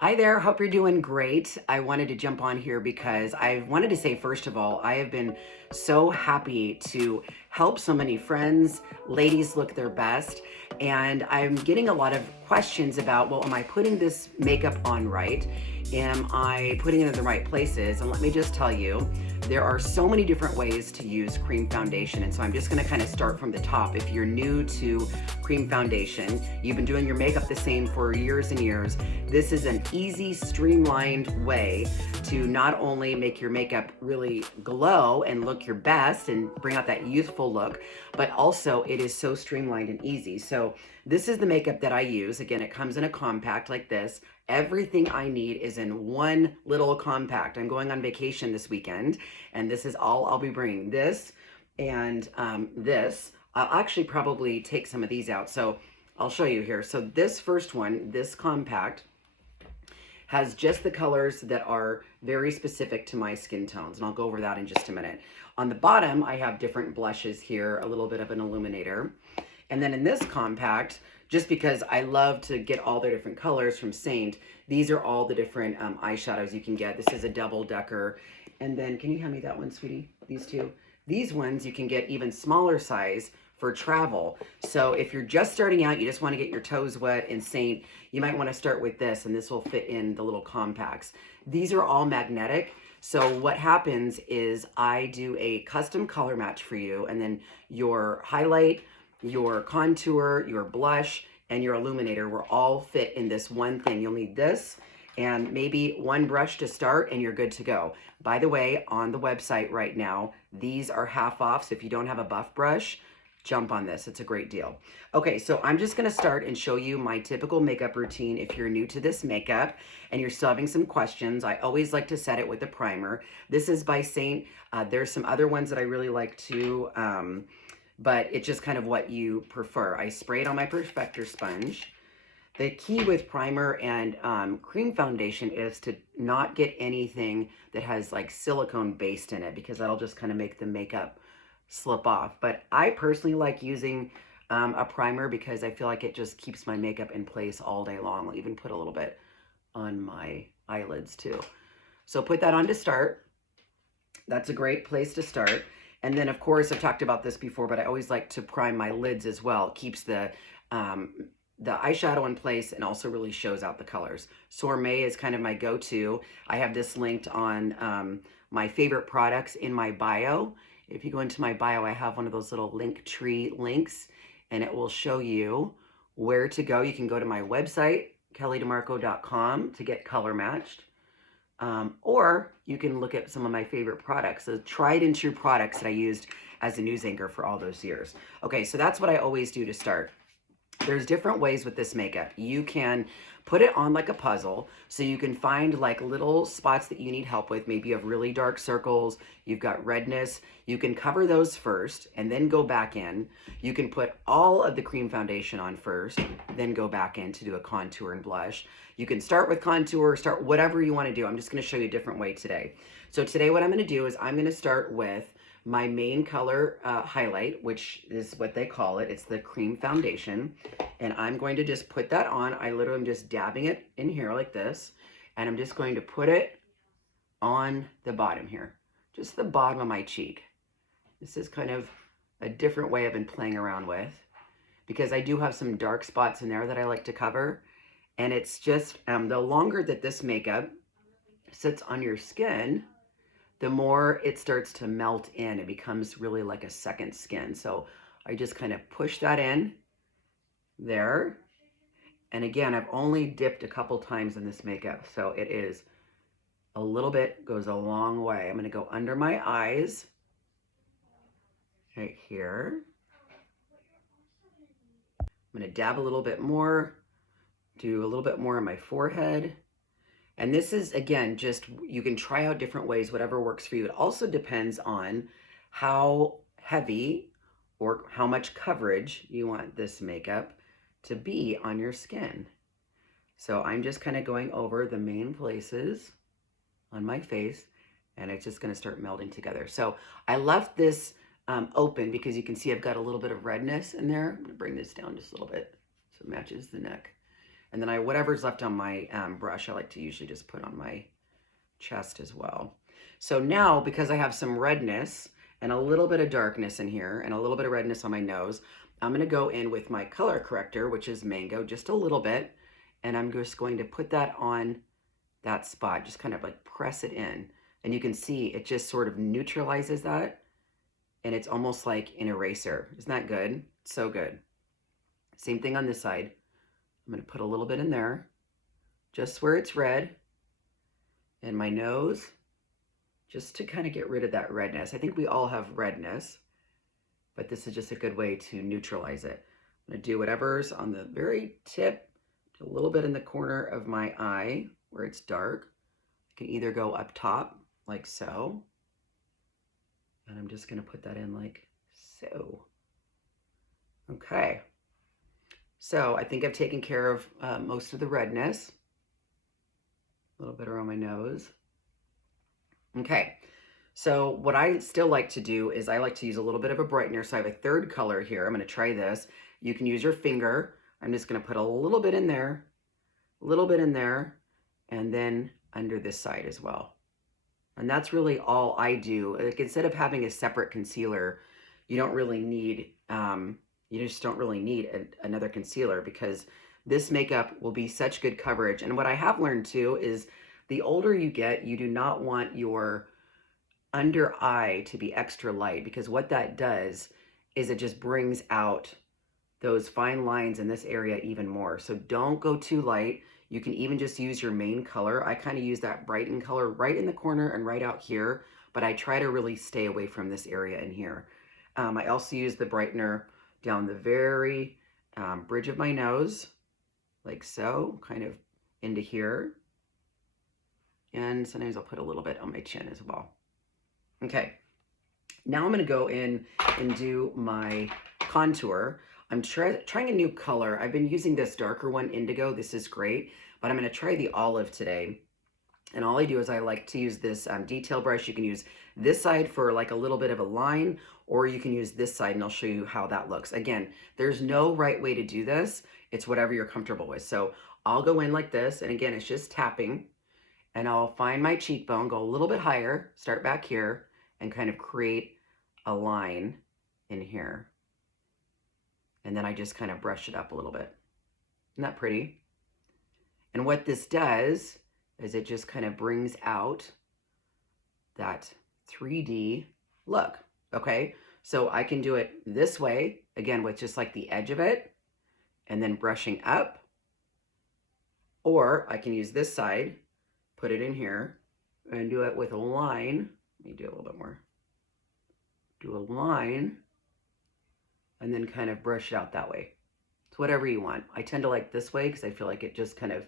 Hi there, hope you're doing great. I wanted to jump on here because I wanted to say, first of all, I have been so happy to help so many friends, ladies look their best. And I'm getting a lot of questions about, well, am I putting this makeup on right? Am I putting it in the right places? And let me just tell you, there are so many different ways to use cream foundation. And so I'm just gonna kind of start from the top. If you're new to cream foundation, you've been doing your makeup the same for years and years, this is an easy, streamlined way to not only make your makeup really glow and look your best and bring out that youthful look, but also it is so streamlined and easy. So this is the makeup that I use. Again, it comes in a compact like this. Everything I need is in one little compact. I'm going on vacation this weekend, and this is all I'll be bringing. This and this. I'll actually probably take some of these out. So I'll show you here. So this first one, this compact, has just the colors that are very specific to my skin tones. And I'll go over that in just a minute. On the bottom, I have different blushes here, a little bit of an illuminator. And then in this compact, just because I love to get all the different colors from Seint, these are all the different eyeshadows you can get. This is a double decker. And then, can you hand me that one, sweetie? These two? These ones you can get even smaller size for travel. So if you're just starting out, you just want to get your toes wet in Seint, you might want to start with this, and this will fit in the little compacts. These are all magnetic. So what happens is I do a custom color match for you, and then your highlight, your contour, your blush, and your illuminator will all fit in this one thing. You'll need this and maybe one brush to start, and you're good to go. By the way, on the website right now, these are half off. So if you don't have a buff brush, jump on this. It's a great deal. Okay, so I'm just gonna start and show you my typical makeup routine if you're new to this makeup and you're still having some questions. I always like to set it with a primer. This is by Seint. There's some other ones that I really like too, but it's just kind of what you prefer. I spray it on my perfector sponge. The key with primer and cream foundation is to not get anything that has like silicone based in it, because that'll just kind of make the makeup slip off. But I personally like using a primer because I feel like it just keeps my makeup in place all day long. I'll even put a little bit on my eyelids too. So put that on to start. That's a great place to start. And then of course, I've talked about this before, but I always like to prime my lids as well. It keeps the eyeshadow in place and also really shows out the colors. Sorbet is kind of my go-to. I have this linked on my favorite products in my bio. If you go into my bio, I have one of those little link tree links, and it will show you where to go. You can go to my website, kelliedemarco.com, to get color matched. Or you can look at some of my favorite products, the tried and true products that I used as a news anchor for all those years. Okay, so that's what I always do to start. There's different ways with this makeup. You can put it on like a puzzle, so you can find like little spots that you need help with. Maybe you have really dark circles, you've got redness. You can cover those first and then go back in. You can put all of the cream foundation on first, then go back in to do a contour and blush. You can start with contour, start whatever you want to do. I'm just going to show you a different way today. So today what I'm going to do is I'm going to start with my main color highlight, which is what they call it. It's the cream foundation. And I'm going to just put that on. I literally am just dabbing it in here like this. And I'm just going to put it on the bottom here, just the bottom of my cheek. This is kind of a different way I've been playing around with, because I do have some dark spots in there that I like to cover. And it's just, the longer that this makeup sits on your skin, the more it starts to melt in. It becomes really like a second skin. So I just kind of push that in there. And again, I've only dipped a couple times in this makeup, so it is a little bit, goes a long way. I'm gonna go under my eyes, right here. I'm gonna dab a little bit more, do a little bit more on my forehead. And this is, again, just, you can try out different ways, whatever works for you. It also depends on how heavy or how much coverage you want this makeup to be on your skin. So I'm just kind of going over the main places on my face, and it's just going to start melding together. So I left this open because you can see I've got a little bit of redness in there. I'm going to bring this down just a little bit so it matches the neck. And then whatever's left on my brush, I like to usually just put on my chest as well. So now, because I have some redness and a little bit of darkness in here and a little bit of redness on my nose, I'm gonna go in with my color corrector, which is Mango, just a little bit. And I'm just going to put that on that spot, just kind of like press it in. And you can see it just sort of neutralizes that. And it's almost like an eraser. Isn't that good? So good. Same thing on this side. I'm gonna put a little bit in there, just where it's red, and my nose, just to kind of get rid of that redness. I think we all have redness, but this is just a good way to neutralize it. I'm gonna do whatever's on the very tip, a little bit in the corner of my eye where it's dark. I can either go up top like so, and I'm just gonna put that in like so. Okay. So I think I've taken care of most of the redness. A little bit around my nose. Okay, so what I still like to do is I like to use a little bit of a brightener. So I have a third color here. I'm going to try this. You can use your finger. I'm just going to put a little bit in there, a little bit in there, and then under this side as well. And that's really all I do. Like, instead of having a separate concealer, you don't really need, you just don't really need another concealer, because this makeup will be such good coverage. And what I have learned too is the older you get, you do not want your under eye to be extra light, because what that does is it just brings out those fine lines in this area even more. So don't go too light. You can even just use your main color. I kind of use that brighten color right in the corner and right out here, but I try to really stay away from this area in here. I also use the brightener down the very bridge of my nose, like so, kind of into here. And sometimes I'll put a little bit on my chin as well. Okay, now I'm gonna go in and do my contour. I'm trying a new color. I've been using this darker one, Indigo. This is great, but I'm gonna try the olive today. And all I do is I like to use this detail brush. You can use this side for like a little bit of a line, or you can use this side, and I'll show you how that looks. Again, there's no right way to do this. It's whatever you're comfortable with. So I'll go in like this, and again, it's just tapping, and I'll find my cheekbone, go a little bit higher, start back here, and kind of create a line in here. And then I just kind of brush it up a little bit. Isn't that pretty? And what this does is it just kind of brings out that 3D look, okay? So I can do it this way, again, with just like the edge of it, and then brushing up. Or I can use this side, put it in here, and do it with a line. Let me do a little bit more. Do a line, and then kind of brush it out that way. It's whatever you want. I tend to like this way because I feel like it just kind of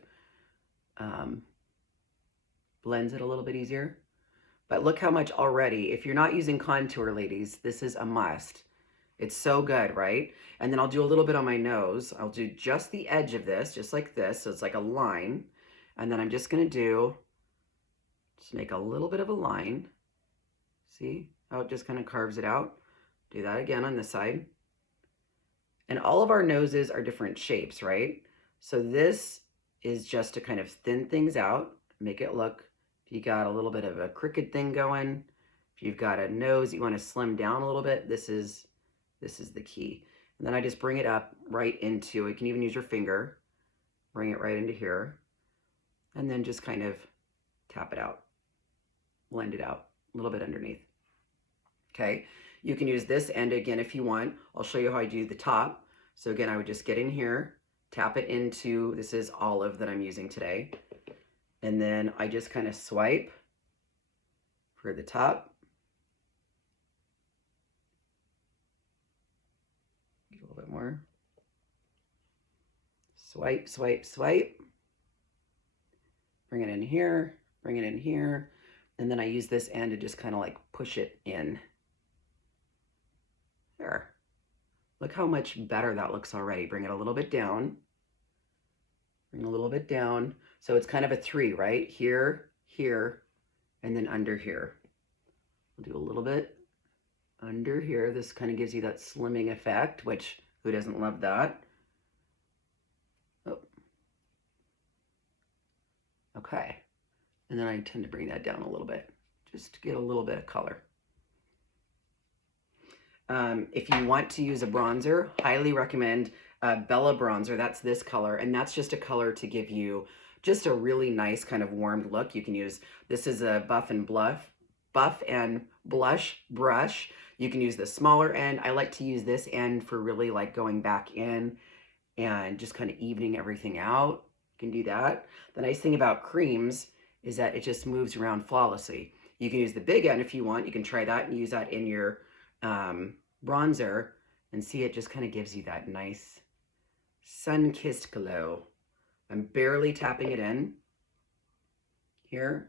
blends it a little bit easier. But look how much already, if you're not using contour, ladies, this is a must. It's so good, right? And then I'll do a little bit on my nose. I'll do just the edge of this, just like this. So it's like a line. And then I'm just gonna just make a little bit of a line. See how it just kind of carves it out? Do that again on this side. And all of our noses are different shapes, right? So this is just to kind of thin things out, make it look, if you got a little bit of a crooked thing going, if you've got a nose you want to slim down a little bit, this is the key. And then I just bring it up right into, you can even use your finger, bring it right into here, and then just kind of tap it out, blend it out a little bit underneath. Okay, you can use this end again if you want. I'll show you how I do the top. So again, I would just get in here, tap it into, this is olive that I'm using today. And then I just kind of swipe for the top. A little bit more. Swipe, swipe, swipe. Bring it in here, bring it in here. And then I use this end to just kind of like push it in. There. Look how much better that looks already. Bring it a little bit down. Bring a little bit down. So it's kind of a 3, right? Here, here, and then under here. I'll do a little bit under here. This kind of gives you that slimming effect, which who doesn't love that? Oh. Okay. And then I tend to bring that down a little bit, just to get a little bit of color. If you want to use a bronzer, highly recommend Bella bronzer. That's this color, and that's just a color to give you just a really nice kind of warmed look. You can use, this is a buff and blush brush. You can use the smaller end. I like to use this end for really like going back in and just kind of evening everything out. You can do that. The nice thing about creams is that it just moves around flawlessly. You can use the big end if you want. You can try that and use that in your bronzer and see it just kind of gives you that nice sun-kissed glow. I'm barely tapping it in here,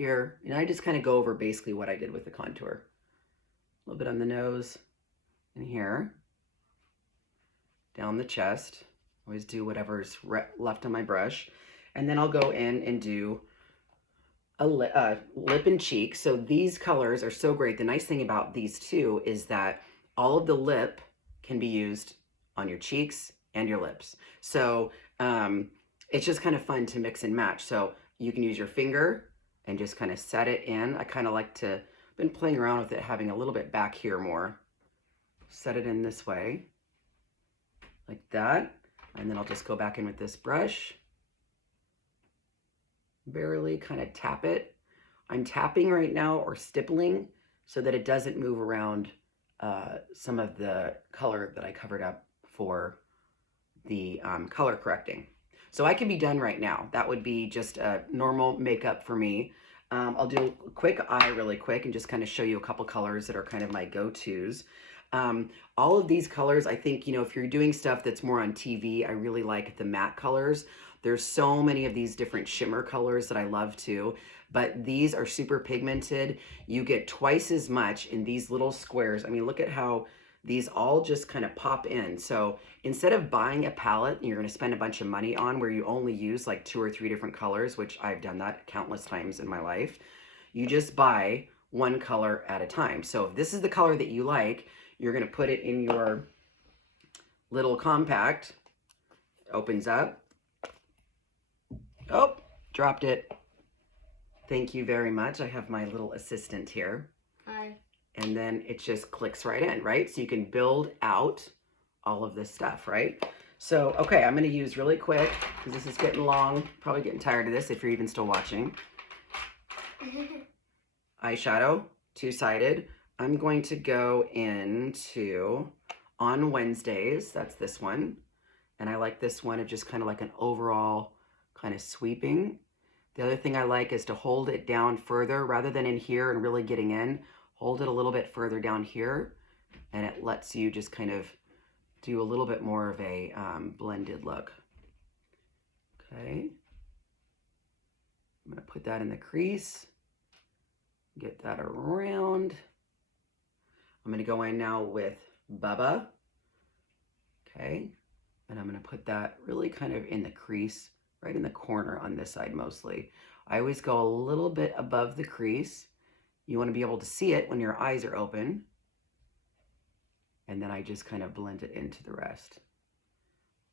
and I just kind of go over basically what I did with the contour. A little bit on the nose and here, down the chest. Always do whatever's left on my brush. And then I'll go in and do a lip and cheek. So these colors are so great. The nice thing about these two is that all of the lip can be used on your cheeks and your lips. So it's just kind of fun to mix and match. So you can use your finger and just kind of set it in. I kind of like to, been playing around with it, having a little bit back here more. Set it in this way, like that. And then I'll just go back in with this brush. Barely kind of tap it. I'm tapping right now or stippling so that it doesn't move around some of the color that I covered up for the color correcting. So I can be done right now. That would be just a normal makeup for me. I'll do a quick eye really quick and just kind of show you a couple colors that are kind of my go-tos. All of these colors, I think, you know, if you're doing stuff that's more on TV, I really like the matte colors. There's so many of these different shimmer colors that I love too, but these are super pigmented. You get twice as much in these little squares. I mean, look at how these all just kind of pop in. So instead of buying a palette you're going to spend a bunch of money on where you only use like 2 or 3 different colors, which I've done that countless times in my life, you just buy one color at a time. So if this is the color that you like, you're going to put it in your little compact. It opens up. Oh, dropped it. Thank you very much. I have my little assistant here. Hi. And then it just clicks right in, right? So you can build out all of this stuff, right? So, okay, I'm going to use really quick because this is getting long. Probably getting tired of this if you're even still watching. Eyeshadow, two-sided. I'm going to go into On Wednesdays. That's this one. And I like this one of just kind of like an overall kind of sweeping. The other thing I like is to hold it down further rather than in here and really getting in. Hold it a little bit further down here, and it lets you just kind of do a little bit more of a blended look. Okay. I'm going to put that in the crease. Get that around. I'm going to go in now with Bubba. Okay. And I'm going to put that really kind of in the crease, right in the corner on this side mostly. I always go a little bit above the crease. You want to be able to see it when your eyes are open. And then I just kind of blend it into the rest.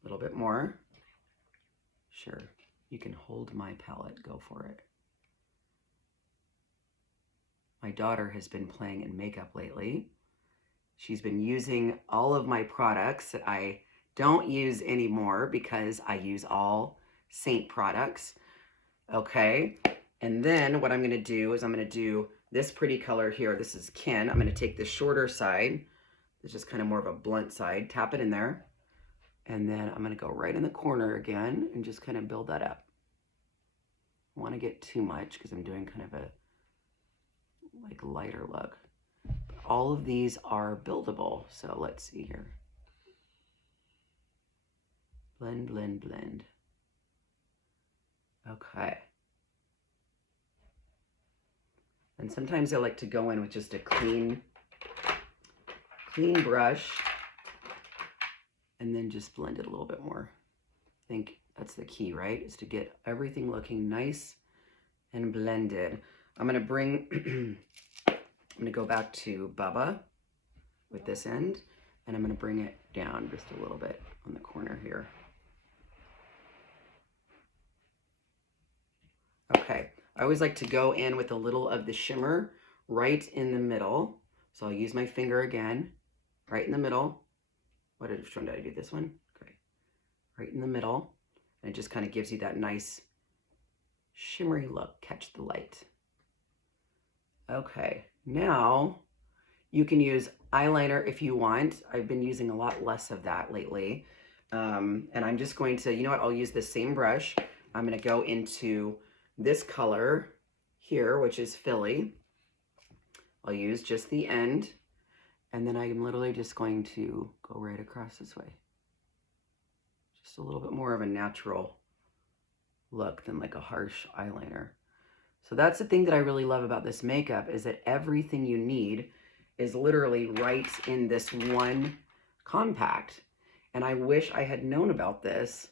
A little bit more. Sure, you can hold my palette, go for it. My daughter has been playing in makeup lately. She's been using all of my products that I don't use anymore because I use all Seint products. Okay, and then what I'm going to do is I'm going to do this pretty color here. This is Kin. I'm going to take the shorter side. It's just kind of more of a blunt side. Tap it in there. And then I'm going to go right in the corner again and just kind of build that up. I don't want to get too much because I'm doing kind of a like lighter look. But all of these are buildable. So let's see here. Blend, blend, blend. Okay. And sometimes I like to go in with just a clean brush and then just blend it a little bit more. I think that's the key, right? Is to get everything looking nice and blended. I'm gonna bring, I'm gonna go back to Bubba with this end, and I'm gonna bring it down just a little bit on the corner here. I always like to go in with a little of the shimmer right in the middle. So I'll use my finger again, right in the middle. Which one did I do? This one? Great. Right in the middle. And it just kind of gives you that nice shimmery look. Catch the light. Okay, now you can use eyeliner if you want. I've been using a lot less of that lately. And I'm just going to, you know what, I'll use the same brush. I'm going to go into this color here, which is Philly. I'll use just the end. And then I'm literally just going to go right across this way. Just a little bit more of a natural look than like a harsh eyeliner. So that's the thing that I really love about this makeup, is that everything you need is literally right in this one compact. And I wish I had known about this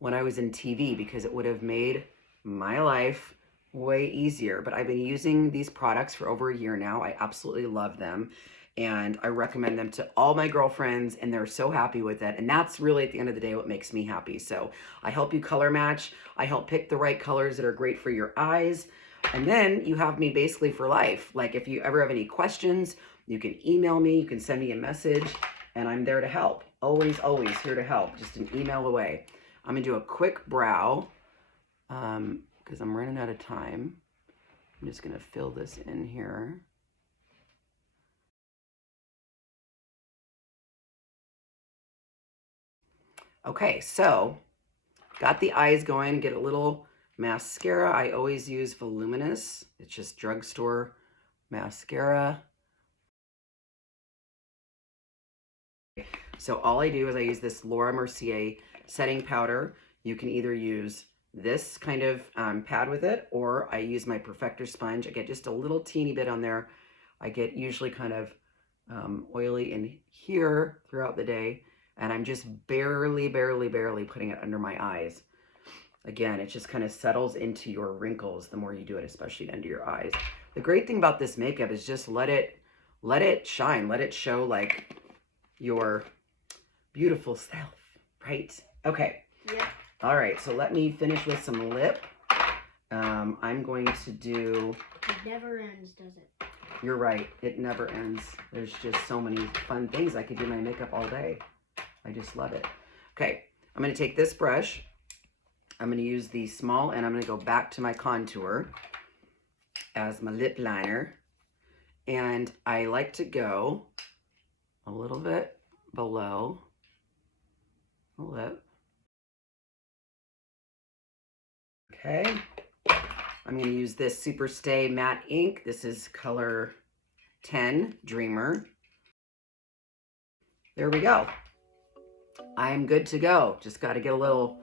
when I was in TV, because it would have made my life way easier. But I've been using these products for over a year now. I absolutely love them. And I recommend them to all my girlfriends, and they're so happy with it. And that's really, at the end of the day, what makes me happy. So I help you color match. I help pick the right colors that are great for your eyes. And then you have me basically for life. Like if you ever have any questions, you can email me, you can send me a message, and I'm there to help. Always, always here to help. Just an email away. I'm gonna do a quick brow because I'm running out of time. I'm just gonna fill this in here. Okay, so got the eyes going. Get a little mascara. I always use Voluminous. It's just drugstore mascara. So all I do is I use this Laura Mercier setting powder. You can either use this kind of pad with it, or I use my Perfector sponge. I get just a little teeny bit on there. I get usually kind of oily in here throughout the day, and I'm just barely putting it under my eyes. Again, it just kind of settles into your wrinkles the more you do it, especially under your eyes. The great thing about this makeup is just let it shine, let it show like your beautiful self, right? Okay. Yeah. All right, so let me finish with some lip. I'm going to do... It never ends, does it? You're right, it never ends. There's just so many fun things. I could do my makeup all day. I just love it. Okay, I'm gonna take this brush. I'm gonna use the small, and I'm gonna go back to my contour as my lip liner. And I like to go a little bit below the lip. Okay, I'm going to use this Super Stay Matte Ink. This is color 10, Dreamer. There we go. I'm good to go. Just got to get a little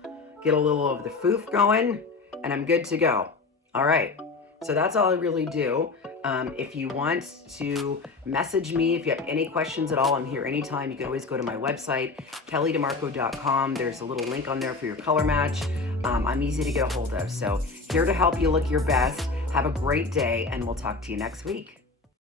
of the foof going, and I'm good to go. All right, so that's all I really do. If you want to message me, if you have any questions at all, I'm here anytime. You can always go to my website, kelliedemarco.com. There's a little link on there for your color match. I'm easy to get a hold of. So here to help you look your best. Have a great day, and we'll talk to you next week.